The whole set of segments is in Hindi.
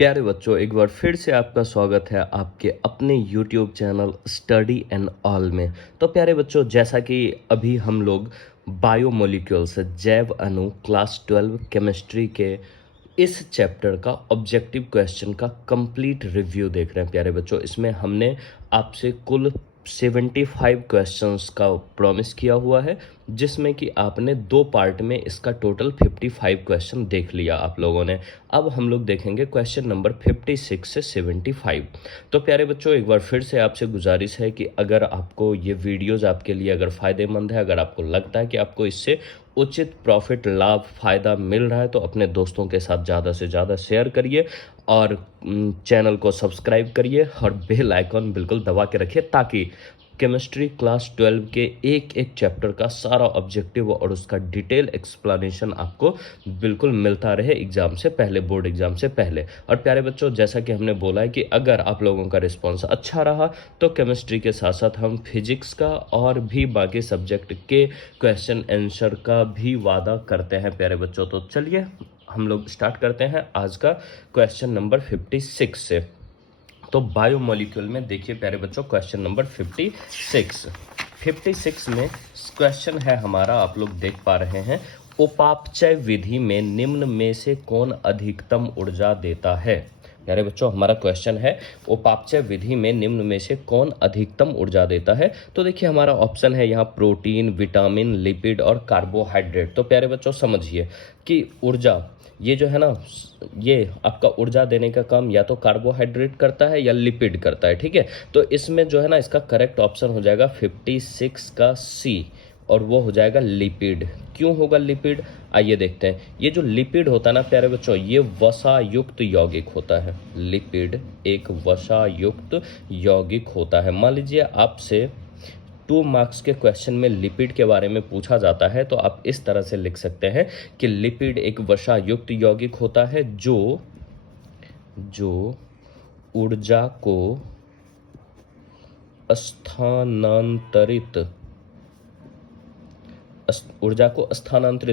प्यारे बच्चों, एक बार फिर से आपका स्वागत है आपके अपने YouTube channel study and all में। तो प्यारे बच्चों, जैसा कि अभी हम लोग बायोमोलिक्यूल्स जैव अणु क्लास 12 केमिस्ट्री के इस चैप्टर का ऑब्जेक्टिव क्वेश्चन का कंप्लीट रिव्यू देख रहे हैं। प्यारे बच्चों, इसमें हमने आपसे कुल 75 क्वेश्चंस का प्रॉमिस किया हुआ है, जिसमें कि आपने 2 पार्ट में इसका टोटल 55 क्वेश्चन देख लिया आप लोगों ने। अब हम लोग देखेंगे क्वेश्चन नंबर 56 से 75। तो प्यारे बच्चों, एक बार फिर से आपसे गुजारिश है कि अगर आपको ये वीडियोस आपके लिए अगर फ़ायदेमंद है, अगर आपको लगता है कि आपको इससे उचित प्रॉफिट लाभ फ़ायदा मिल रहा है, तो अपने दोस्तों के साथ ज़्यादा से ज़्यादा शेयर करिए और चैनल को सब्सक्राइब करिए और बेल आइकॉन बिल्कुल दबा के रखिए, ताकि केमिस्ट्री क्लास 12 के एक एक चैप्टर का सारा ऑब्जेक्टिव और उसका डिटेल एक्सप्लेनेशन आपको बिल्कुल मिलता रहे एग्ज़ाम से पहले, बोर्ड एग्ज़ाम से पहले। और प्यारे बच्चों, जैसा कि हमने बोला है कि अगर आप लोगों का रिस्पांस अच्छा रहा तो केमिस्ट्री के साथ साथ हम फिजिक्स का और भी बाकी सब्जेक्ट के क्वेश्चन आंसर का भी वादा करते हैं। प्यारे बच्चों, तो चलिए हम लोग स्टार्ट करते हैं आज का क्वेश्चन नंबर 56 से। तो बायोमोलिक्यूल में देखिए प्यारे बच्चों, क्वेश्चन नंबर 56 में क्वेश्चन है हमारा, आप लोग देख पा रहे हैं, उपापचय विधि में निम्न में से कौन अधिकतम ऊर्जा देता है। प्यारे बच्चों, हमारा क्वेश्चन है उपापचय विधि में निम्न में से कौन अधिकतम ऊर्जा देता है। तो देखिए हमारा ऑप्शन है यहाँ प्रोटीन, विटामिन, लिपिड और कार्बोहाइड्रेट। तो प्यारे बच्चों समझिए कि ऊर्जा ये जो है ना, ये आपका ऊर्जा देने का काम या तो कार्बोहाइड्रेट करता है या लिपिड करता है। ठीक है, तो इसमें जो है ना, इसका करेक्ट ऑप्शन हो जाएगा 56 का सी, और वो हो जाएगा लिपिड। क्यों होगा लिपिड, आइए देखते हैं। ये जो लिपिड होता है ना प्यारे बच्चों, ये वसा युक्त यौगिक होता है। लिपिड एक वसा युक्त यौगिक होता है। मान लीजिए आपसे 2 मार्क्स के क्वेश्चन में लिपिड के बारे में पूछा जाता है, तो आप इस तरह से लिख सकते हैं कि लिपिड एक वसा युक्त यौगिक होता है जो ऊर्जा को स्थानांतरित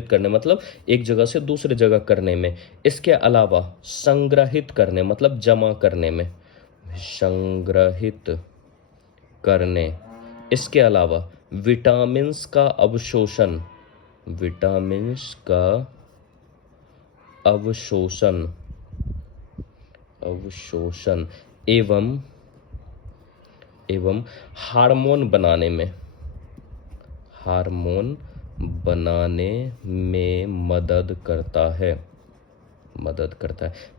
करने, मतलब एक जगह से दूसरी जगह करने में, इसके अलावा संग्रहित करने, मतलब जमा करने में, संग्रहित करने, इसके अलावा विटामिन्स का अवशोषण, विटामिन्स का अवशोषण एवं हार्मोन बनाने में मदद करता है।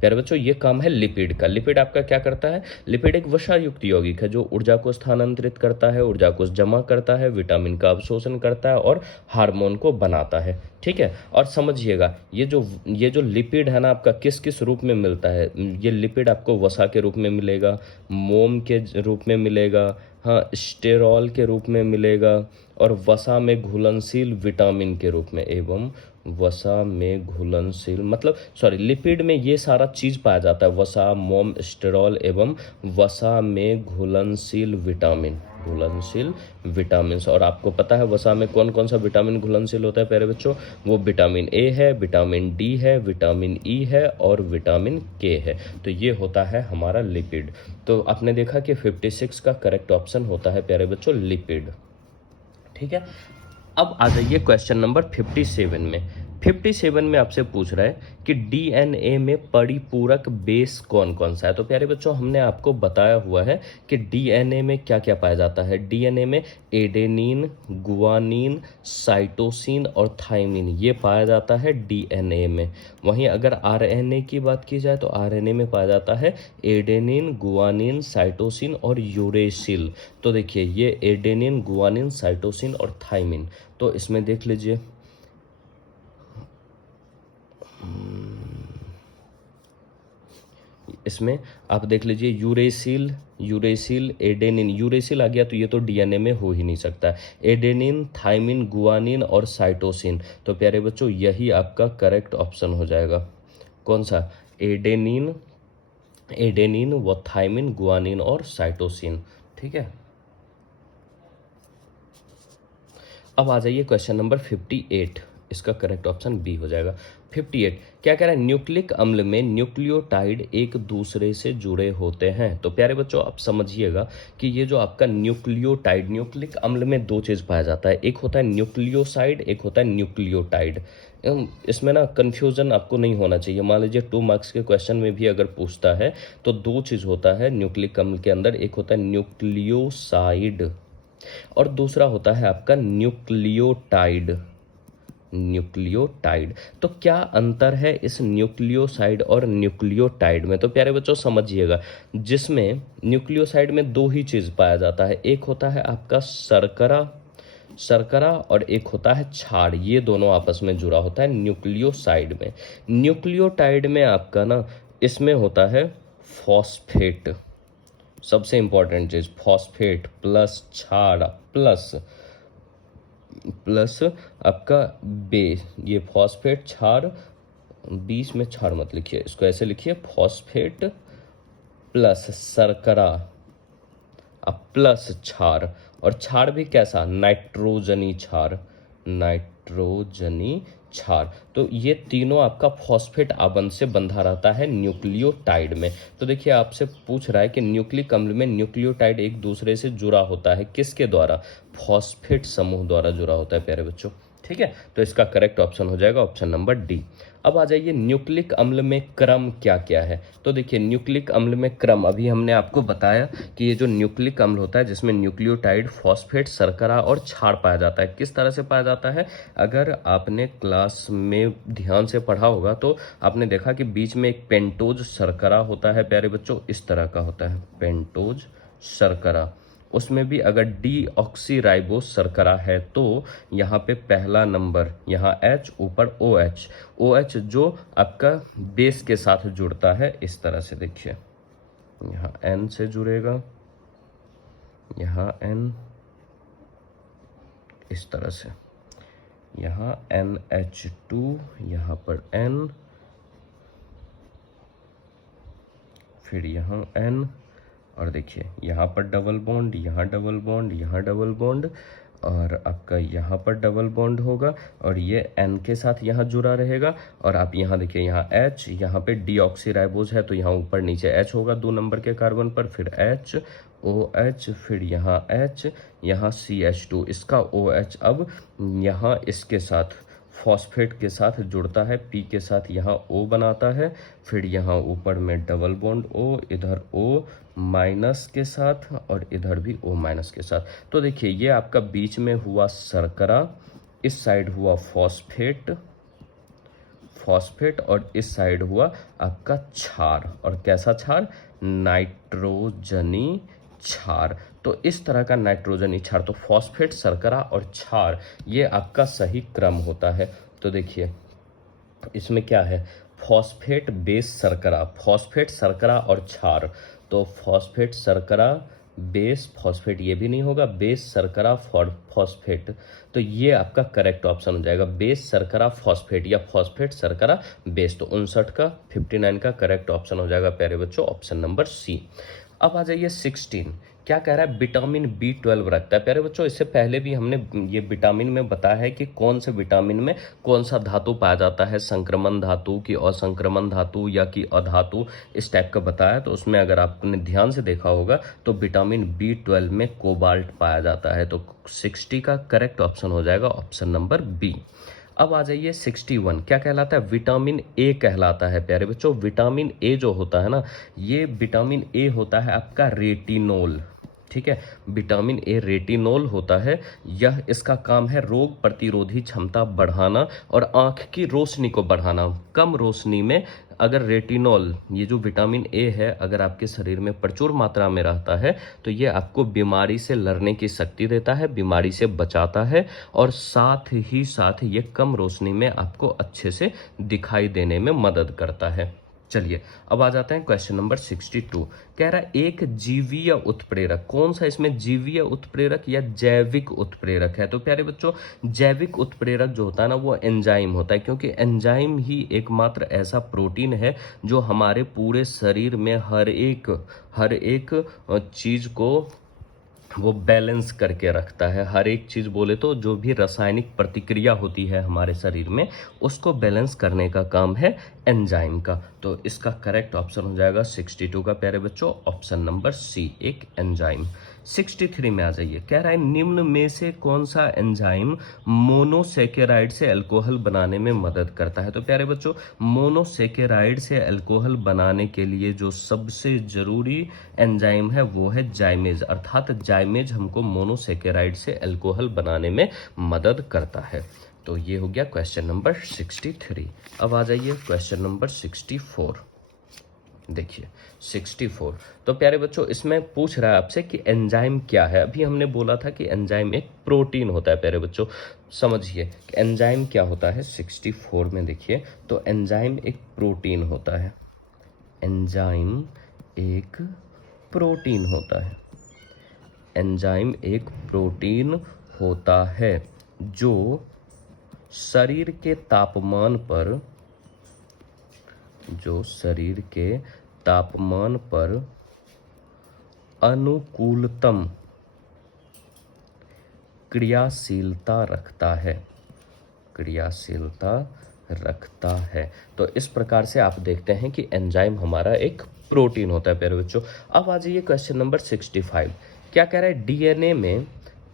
प्यारे बच्चों, ये काम है लिपिड का। लिपिड आपका क्या करता है, लिपिड एक वसा युक्त यौगिक है जो ऊर्जा को स्थानांतरित करता है, ऊर्जा को जमा करता है, विटामिन का अवशोषण करता है और हार्मोन को बनाता है। ठीक है, और समझिएगा ये जो लिपिड है ना, आपका किस किस रूप में मिलता है। ये लिपिड आपको वसा के रूप में मिलेगा, मोम के रूप में मिलेगा, हाँ, स्टेरॉल के रूप में मिलेगा, और वसा में घुलनशील विटामिन के रूप में, एवं वसा में घुलनशील, मतलब सॉरी, लिपिड में ये सारा चीज पाया जाता है, वसा, मोम, स्टेरॉल एवं वसा में घुलनशील विटामिन। और आपको पता है वसा में कौन कौन सा विटामिन घुलनशील होता है प्यारे बच्चों, वो विटामिन ए है, विटामिन डी है, विटामिन ई है और विटामिन के है। तो ये होता है हमारा लिपिड। तो आपने देखा कि 56 का करेक्ट ऑप्शन होता है प्यारे बच्चों लिपिड। ठीक है, अब आ जाइए क्वेश्चन नंबर 57 में। 57 में आपसे पूछ रहा है कि डीएनए में परिपूरक बेस कौन कौन सा है। तो प्यारे बच्चों, हमने आपको बताया हुआ है कि डीएनए में क्या क्या पाया जाता है। डीएनए में एडेनिन, गुआनिन, साइटोसिन और थाइमिन, ये पाया जाता है डीएनए में। वहीं अगर आरएनए की बात की जाए तो आरएनए में पाया जाता है एडेनिन, गुआनिन, साइटोसिन और यूरेसिल। तो देखिए ये एडेनिन, गुआनिन, साइटोसिन और थाइमिन, तो इसमें देख लीजिए, इसमें आप देख लीजिए यूरेसिल, एडेनिन, यूरेसिल आ गया तो ये तो डीएनए में हो ही नहीं सकता। एडेनिन, थाइमिन, गुआनिन और साइटोसिन, तो प्यारे बच्चों यही आपका करेक्ट ऑप्शन हो जाएगा। कौन सा, एडेनिन व थाइमिन, गुआनिन और साइटोसिन। ठीक है, अब आ जाइए क्वेश्चन नंबर 58, इसका करेक्ट ऑप्शन बी हो जाएगा। 58 क्या कह रहा है, न्यूक्लिक अम्ल में न्यूक्लियोटाइड एक दूसरे से जुड़े होते हैं। तो प्यारे बच्चों आप समझिएगा कि ये जो आपका न्यूक्लियोटाइड, न्यूक्लिक अम्ल में दो चीज़ पाया जाता है, एक होता है न्यूक्लियोसाइड, एक होता है न्यूक्लियोटाइड। इसमें ना कन्फ्यूजन आपको नहीं होना चाहिए। मान लीजिए 2 मार्क्स के क्वेश्चन में भी अगर पूछता है तो दो चीज़ होता है न्यूक्लिक अम्ल के अंदर, एक होता है न्यूक्लियोसाइड और दूसरा होता है आपका न्यूक्लियोटाइड। न्यूक्लियोटाइड। तो क्या अंतर है इस न्यूक्लियोसाइड और न्यूक्लियोटाइड में? तो प्यारे बच्चों समझिएगा, जिसमें न्यूक्लियोसाइड में दो ही चीज़ पाया जाता है, एक होता है आपका शर्करा, शर्करा और एक होता है क्षार, ये दोनों आपस में जुड़ा होता है न्यूक्लियोसाइड में। न्यूक्लियोटाइड में आपका ना इसमें होता है फॉस्फेट, सबसे इंपॉर्टेंट चीज फॉस्फेट प्लस क्षार प्लस आपका बेस, ये फॉस्फेट क्षार, बीच में क्षार मत लिखिए, इसको ऐसे लिखिए फॉस्फेट प्लस शर्करा प्लस क्षार। और क्षार भी कैसा, नाइट्रोजनी क्षार, नाइट्रोजनी क्षार। तो ये तीनों आपका फॉस्फेट आबंध से बंधा रहता है न्यूक्लियोटाइड में। तो देखिए आपसे पूछ रहा है कि न्यूक्लिक अम्ल में न्यूक्लियोटाइड एक दूसरे से जुड़ा होता है, किसके द्वारा, फॉस्फेट समूह द्वारा जुड़ा होता है प्यारे बच्चों। ठीक है, तो इसका करेक्ट ऑप्शन हो जाएगा ऑप्शन नंबर डी। अब आ जाइए न्यूक्लिक अम्ल में क्रम क्या क्या है। तो देखिए न्यूक्लिक अम्ल में क्रम, अभी हमने आपको बताया कि ये जो न्यूक्लिक अम्ल होता है जिसमें न्यूक्लियोटाइड, फॉस्फेट, शर्करा और क्षार पाया जाता है, किस तरह से पाया जाता है, अगर आपने क्लास में ध्यान से पढ़ा होगा तो आपने देखा कि बीच में एक पेंटोज शर्करा होता है प्यारे बच्चों, इस तरह का होता है पेंटोज शर्करा। उसमें भी अगर डीऑक्सीराइबोस शर्करा है तो यहाँ पे पहला नंबर, यहाँ H ऊपर OH, OH जो आपका बेस के साथ जुड़ता है इस तरह से, देखिए यहाँ N से जुड़ेगा, यहाँ N इस तरह से, यहाँ NH2, यहाँ पर N, फिर यहाँ N, और देखिए यहाँ पर डबल बॉन्ड, यहाँ डबल बॉन्ड, यहाँ डबल बॉन्ड, और आपका यहाँ पर डबल बॉन्ड होगा और ये N के साथ यहाँ जुड़ा रहेगा। और आप यहाँ देखिए यहाँ H, यहाँ पे डीऑक्सीराइबोज है तो यहाँ ऊपर नीचे H होगा 2 नंबर के कार्बन पर, फिर H OH, फिर यहाँ H, यहाँ CH2, इसका OH अब यहाँ इसके साथ फॉस्फेट के साथ जुड़ता है, P के साथ यहाँ O बनाता है, फिर यहाँ ऊपर में डबल बॉन्ड O, इधर O माइनस के साथ और इधर भी O माइनस के साथ। तो देखिए ये आपका बीच में हुआ शर्करा, इस साइड हुआ फॉस्फेट, फॉस्फेट और इस साइड हुआ आपका क्षार, और कैसा क्षार, नाइट्रोजनी क्षार। तो इस तरह का नाइट्रोजनी क्षार, तो फॉस्फेट, शर्करा और क्षार ये आपका सही क्रम होता है। तो देखिए इसमें क्या है, फॉस्फेट बेस शर्करा, फॉस्फेट शर्करा और क्षार, तो फॉस्फेट शर्करा बेस फॉस्फेट, ये भी नहीं होगा, बेस शर्करा फॉस्फेट, तो ये आपका करेक्ट ऑप्शन हो जाएगा, बेस शर्करा फॉस्फेट या फॉस्फेट शर्करा बेस। तो 59 का 59 का करेक्ट ऑप्शन हो जाएगा प्यारे बच्चों ऑप्शन नंबर सी। अब आ जाइए 16, क्या कह रहा है, विटामिन B12 रखता है प्यारे बच्चों। इससे पहले भी हमने ये विटामिन में बताया है कि कौन से विटामिन में कौन सा धातु पाया जाता है, संक्रमण धातु की असंक्रमण धातु या कि अधातु, इस टाइप का बताया। तो उसमें अगर आपने ध्यान से देखा होगा तो विटामिन B12 में कोबाल्ट पाया जाता है। तो 60 का करेक्ट ऑप्शन हो जाएगा ऑप्शन नंबर बी। अब आ जाइए 61, क्या कहलाता है, विटामिन ए कहलाता है प्यारे बच्चों। विटामिन ए जो होता है ना, ये विटामिन ए होता है आपका रेटिनोल, ठीक है, विटामिन ए रेटिनोल होता है। यह इसका काम है रोग प्रतिरोधी क्षमता बढ़ाना और आंख की रोशनी को बढ़ाना। कम रोशनी में अगर रेटिनॉल, ये जो विटामिन ए है, अगर आपके शरीर में प्रचुर मात्रा में रहता है तो ये आपको बीमारी से लड़ने की शक्ति देता है, बीमारी से बचाता है, और साथ ही साथ ये कम रोशनी में आपको अच्छे से दिखाई देने में मदद करता है। चलिए अब आ जाते हैं क्वेश्चन नंबर 62, कह रहा है एक जीवीय उत्प्रेरक, कौन सा इसमें जीवीय उत्प्रेरक या जैविक उत्प्रेरक है। तो प्यारे बच्चों जैविक उत्प्रेरक जो होता है ना वो एंजाइम होता है, क्योंकि एंजाइम ही एकमात्र ऐसा प्रोटीन है जो हमारे पूरे शरीर में हर एक चीज को वो बैलेंस करके रखता है। हर एक चीज़ बोले तो जो भी रासायनिक प्रतिक्रिया होती है हमारे शरीर में, उसको बैलेंस करने का काम है एंजाइम का। तो इसका करेक्ट ऑप्शन हो जाएगा 62 का प्यारे बच्चों, ऑप्शन नंबर सी, एक एंजाइम। 63 में आ जाइए, कह रहा है निम्न में से कौन सा एंजाइम मोनोसेकेराइड से अल्कोहल बनाने में मदद करता है। तो प्यारे बच्चों, मोनोसेकेराइड से अल्कोहल बनाने के लिए जो सबसे जरूरी एंजाइम है वो है जाइमेज, अर्थात जाइमेज हमको मोनोसेकेराइड से अल्कोहल बनाने में मदद करता है। तो ये हो गया क्वेश्चन नंबर 63। अब आ जाइए क्वेश्चन नंबर 64। देखिए 64, तो प्यारे बच्चों इसमें पूछ रहा है आपसे कि एंजाइम क्या है। अभी हमने बोला था कि एंजाइम एक प्रोटीन होता है। प्यारे बच्चों समझिए कि एंजाइम क्या होता है। 64 में देखिए, तो एंजाइम एक प्रोटीन होता है। एंजाइम एक प्रोटीन होता है। एंजाइम एक प्रोटीन होता है जो शरीर के तापमान पर अनुकूलतम क्रियाशीलता रखता है। तो इस प्रकार से आप देखते हैं कि एंजाइम हमारा एक प्रोटीन होता है प्यारे बच्चों। अब आ जाइए क्वेश्चन नंबर 65। क्या कह रहा है, डीएनए में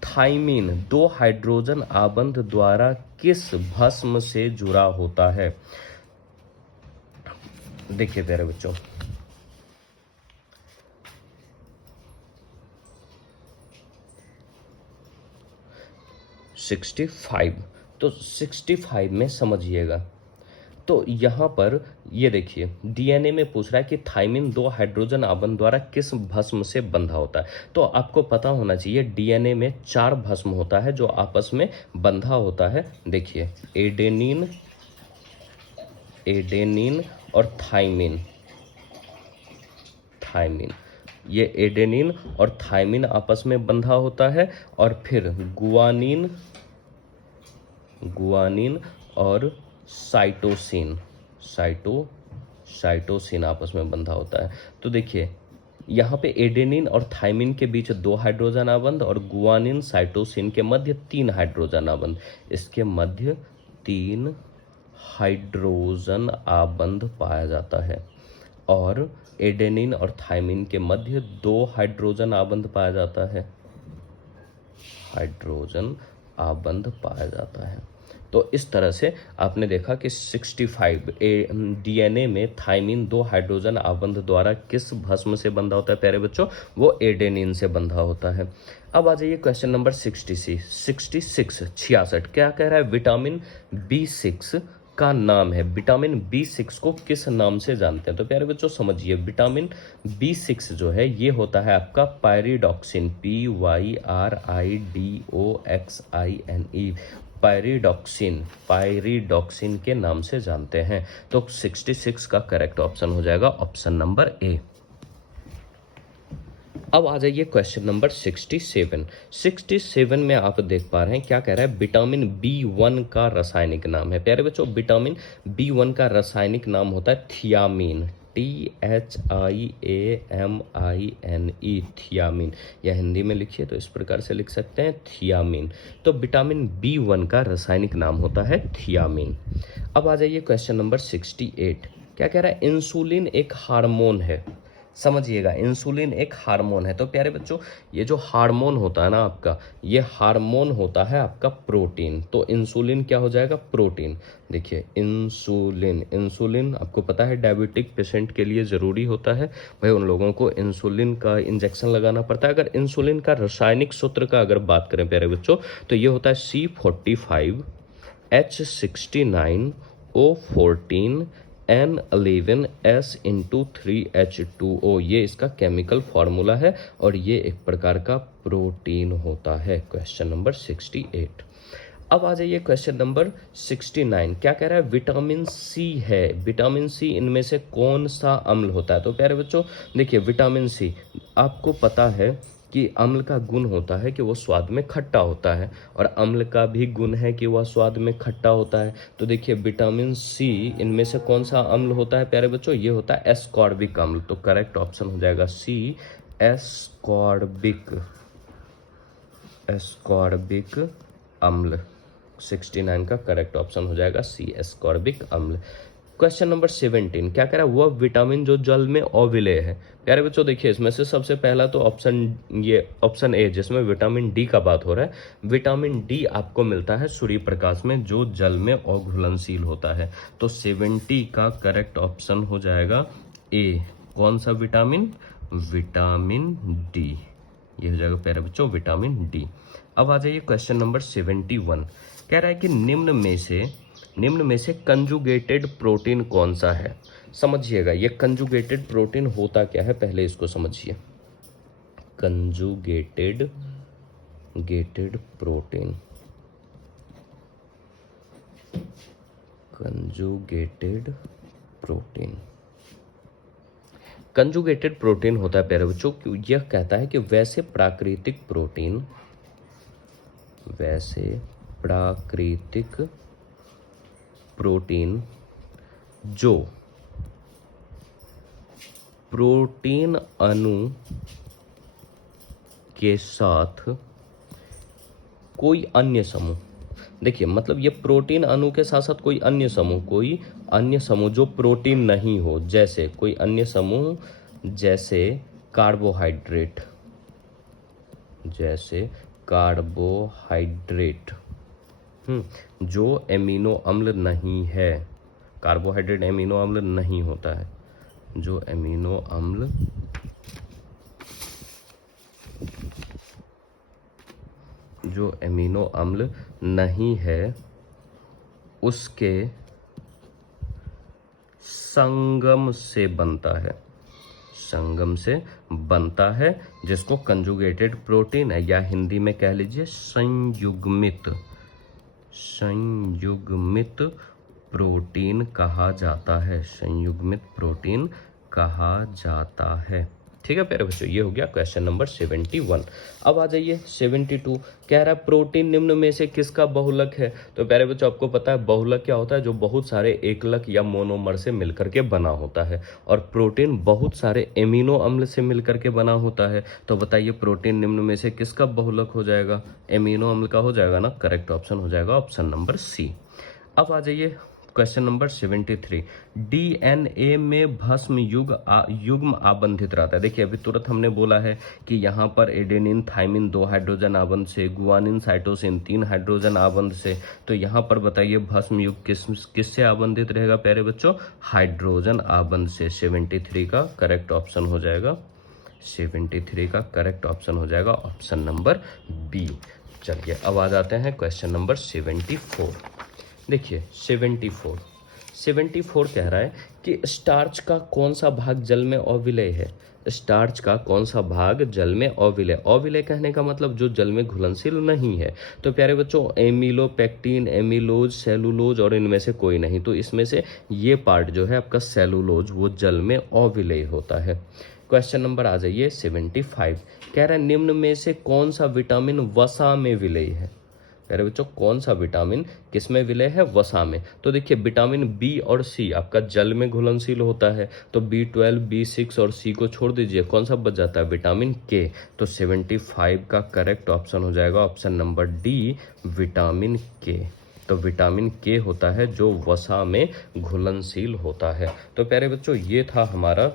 थाइमीन 2 हाइड्रोजन आबंध द्वारा किस भस्म से जुड़ा होता है। देखिए प्यारे बच्चों, सिक्सटी फाइव, तो 65 में समझिएगा, तो यहाँ पर ये देखिए डीएनए में पूछ रहा है कि थाइमिन 2 हाइड्रोजन आबंध द्वारा किस भस्म से बंधा होता है। तो आपको पता होना चाहिए डीएनए में 4 भस्म होता है जो आपस में बंधा होता है। देखिए एडेनिन और थाइमिन, ये एडेनिन और थाइमिन आपस में बंधा होता है, और फिर गुआनिन और साइटोसिन आपस में बंधा होता है। तो देखिए यहाँ पे एडेनिन और थाइमिन के बीच 2 हाइड्रोजन आबंध और गुआनिन साइटोसिन के मध्य 3 हाइड्रोजन आबंध, इसके मध्य 3 हाइड्रोजन आबंध पाया जाता है, और एडेनिन और थाइमिन के मध्य 2 हाइड्रोजन आबंध पाया जाता है। तो इस तरह से आपने देखा कि 65 डीएनए में थाइमिन 2 हाइड्रोजन आबंध द्वारा किस भस्म से बंधा होता है प्यारे बच्चों, वो एडेनिन से बंधा होता है। अब आ जाइए क्वेश्चन नंबर 66। क्या कह रहा है, विटामिन B6 का नाम है। विटामिन B6 को किस नाम से जानते हैं। तो प्यारे बच्चों समझिए, विटामिन B6 जो है ये होता है आपका पायरिडॉक्सिन, PYRIDOXINE, पायरिडॉक्सिन के नाम से जानते हैं। तो 66 का करेक्ट ऑप्शन हो जाएगा ऑप्शन नंबर ए। अब आ जाइए क्वेश्चन नंबर 67 में आप देख पा रहे हैं क्या कह रहा है, विटामिन B1 का रासायनिक नाम है। प्यारे बच्चों विटामिन B1 का रासायनिक नाम होता है थियामीन, THIAMINE, थियामीन, या हिंदी में लिखिए तो इस प्रकार से लिख सकते हैं थियामीन। तो विटामिन B1 का रासायनिक नाम होता है थियामीन। अब आ जाइए क्वेश्चन नंबर 68। क्या कह रहा है, इंसुलिन एक हार्मोन है। समझिएगा, इंसुलिन एक हार्मोन है। तो प्यारे बच्चों ये जो हार्मोन होता है ना आपका, ये हार्मोन होता है आपका प्रोटीन। तो इंसुलिन क्या हो जाएगा, प्रोटीन। देखिए इंसुलिन आपको पता है डायबिटिक पेशेंट के लिए ज़रूरी होता है भाई, उन लोगों को इंसुलिन का इंजेक्शन लगाना पड़ता है। अगर इंसुलिन का रासायनिक सूत्र का अगर बात करें प्यारे बच्चों, तो ये होता है C45H69O14 N11S into 3H2O, ये इसका केमिकल फॉर्मूला है और ये एक प्रकार का प्रोटीन होता है। Question number 68। अब आ जाइए क्वेश्चन नंबर 69। क्या कह रहा है, विटामिन सी है। विटामिन सी इनमें से कौन सा अम्ल होता है। तो प्यारे बच्चों देखिए विटामिन सी, आपको पता है कि अम्ल का गुण होता है कि वो स्वाद में खट्टा होता है, और अम्ल का भी गुण है कि वह स्वाद में खट्टा होता है। तो देखिए विटामिन सी इनमें से कौन सा अम्ल होता है प्यारे बच्चों, ये होता है एस्कॉर्बिक अम्ल। तो करेक्ट ऑप्शन हो जाएगा सी, एस्कॉर्बिक एस्कॉर्बिक अम्ल। 69 का करेक्ट ऑप्शन हो जाएगा सी, एस्कॉर्बिक अम्ल। क्वेश्चन नंबर 17 क्या कह रहा है, वह विटामिन जो जल में अविलेय है। प्यारे बच्चों देखिए, इसमें से सबसे पहला तो ऑप्शन ए जिसमें विटामिन डी का बात हो रहा है। विटामिन डी आपको मिलता है सूर्य प्रकाश में जो जल में अघुलनशील होता है। तो 70 का करेक्ट ऑप्शन हो जाएगा ए। कौन सा विटामिन? Vitamin D. ये हो जाएगा प्यारे बच्चों विटामिन डी। अब आ जाइए क्वेश्चन नंबर 71। कह रहा है कि निम्न में से कंजुगेटेड प्रोटीन कौन सा है। समझिएगा ये कंजुगेटेड प्रोटीन होता क्या है, पहले इसको समझिए। कंजुगेटेड प्रोटीन, कंजुगेटेड प्रोटीन होता है प्यारे बच्चों, यह कहता है कि वैसे प्राकृतिक प्रोटीन जो प्रोटीन अणु के साथ कोई अन्य समूह, देखिए मतलब ये प्रोटीन अणु के साथ साथ कोई अन्य समूह जो प्रोटीन नहीं हो, जैसे कोई अन्य समूह जैसे कार्बोहाइड्रेट, जो एमिनो अम्ल नहीं है। कार्बोहाइड्रेट एमिनो अम्ल नहीं होता है। जो एमिनो अम्ल नहीं है उसके संगम से बनता है, जिसको कंजुगेटेड प्रोटीन है, या हिंदी में कह लीजिए संयुग्मित प्रोटीन कहा जाता है। ठीक है प्यारे बच्चों, ये हो गया क्वेश्चन नंबर 71। अब आ जाइए 72। कह रहा है प्रोटीन निम्न में से किसका बहुलक है। तो प्यारे बच्चों आपको पता है बहुलक क्या होता है, जो बहुत सारे एकलक या मोनोमर से मिलकर के बना होता है, और प्रोटीन बहुत सारे एमिनो अम्ल से मिलकर के बना होता है। तो बताइए प्रोटीन निम्न में से किसका बहुलक हो जाएगा? एमिनो अम्ल का हो जाएगा ना। करेक्ट ऑप्शन हो जाएगा ऑप्शन नंबर सी। अब आ जाइए क्वेश्चन नंबर 73। डीएनए में भस्म युग्म आबंधित रहता है। देखिए अभी तुरंत हमने बोला है कि यहाँ पर एडेनिन थाइमिन 2 हाइड्रोजन आबंध से, गुआनिन साइटोसिन 3 हाइड्रोजन आबंध से। तो यहाँ पर बताइए भस्म युग किससे आबंधित रहेगा प्यारे बच्चों? हाइड्रोजन आबंध से। 73 का करेक्ट ऑप्शन हो जाएगा, 73 का करेक्ट ऑप्शन हो जाएगा ऑप्शन नंबर बी। चलिए अब आ जाते हैं क्वेश्चन नंबर 74। देखिए 74 कह रहा है कि स्टार्च का कौन सा भाग जल में अविलेय है। स्टार्च का कौन सा भाग जल में अविलेय कहने का मतलब जो जल में घुलनशील नहीं है। तो प्यारे बच्चों एमिलो, पेक्टिन, एमिलोज, सेलुलोज और इनमें से कोई नहीं। तो इसमें से ये पार्ट जो है आपका सेलुलोज, वो जल में अविलेय होता है। क्वेश्चन नंबर आ जाइए 75। कह रहा है निम्न में से कौन सा विटामिन वसा में विलेय है। अरे बच्चों कौन सा विटामिन किस में विलय है? वसा में। तो देखिए विटामिन बी और सी आपका जल में घुलनशील होता है, तो B12, B6 और सी को छोड़ दीजिए, कौन सा बच जाता है? विटामिन के। तो 75 का करेक्ट ऑप्शन हो जाएगा ऑप्शन नंबर डी, विटामिन के। तो विटामिन के होता है जो वसा में घुलनशील होता है। तो प्यारे बच्चों ये था हमारा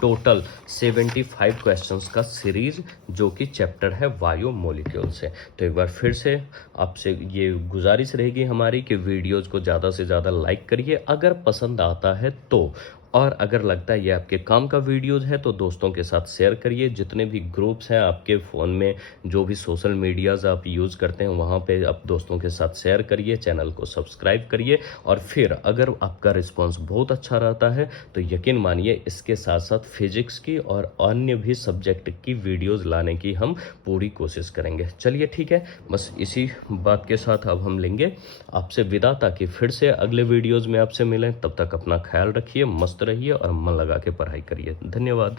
टोटल 75 क्वेश्चंस का सीरीज, जो कि चैप्टर है बायोमोलिक्यूल से। तो एक बार फिर से आपसे ये गुजारिश रहेगी हमारी कि वीडियोस को ज़्यादा से ज़्यादा लाइक करिए अगर पसंद आता है तो, और अगर लगता है ये आपके काम का वीडियोस है तो दोस्तों के साथ शेयर करिए। जितने भी ग्रुप्स हैं आपके फ़ोन में, जो भी सोशल मीडियाज़ आप यूज़ करते हैं, वहाँ पे आप दोस्तों के साथ शेयर करिए, चैनल को सब्सक्राइब करिए। और फिर अगर आपका रिस्पांस बहुत अच्छा रहता है तो यकीन मानिए इसके साथ साथ फिजिक्स की और अन्य भी सब्जेक्ट की वीडियोज़ लाने की हम पूरी कोशिश करेंगे। चलिए ठीक है, बस इसी बात के साथ अब हम लेंगे आपसे विदा, ताकि फिर से अगले वीडियोज़ में आपसे मिलें। तब तक अपना ख्याल रखिए, मस्त रहिए और मन लगा के पढ़ाई करिए। धन्यवाद।